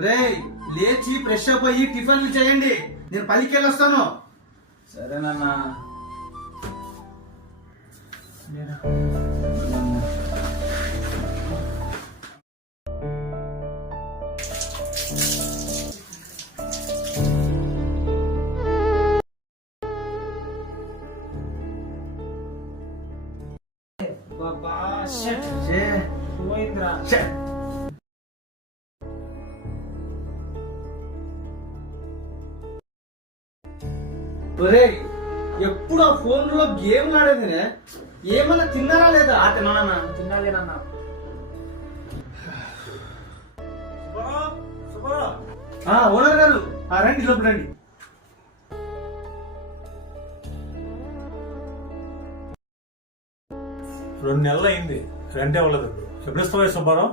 రే లేచి fresh up అయ్యి టిఫిన్లు చేయండి, నేను పనికి వెళ్ళొస్తాను. సరేనన్నా. బాబా షట్ పోయిందిరా. ఒరే ఎప్పుడు ఆ ఫోన్ లో గేమ్ ఆడేదినే, ఏమన్నా తిన్నారా లేదా? తిన్నానన్నా. తినాలేనన్నా. ఓనర్ గారు రండి, లోపల రండి. రెండు నెలలు అయింది, రెంట్ ఇవ్వలేదు. ఎప్పుడు ఇస్తావా సుబ్బారావు?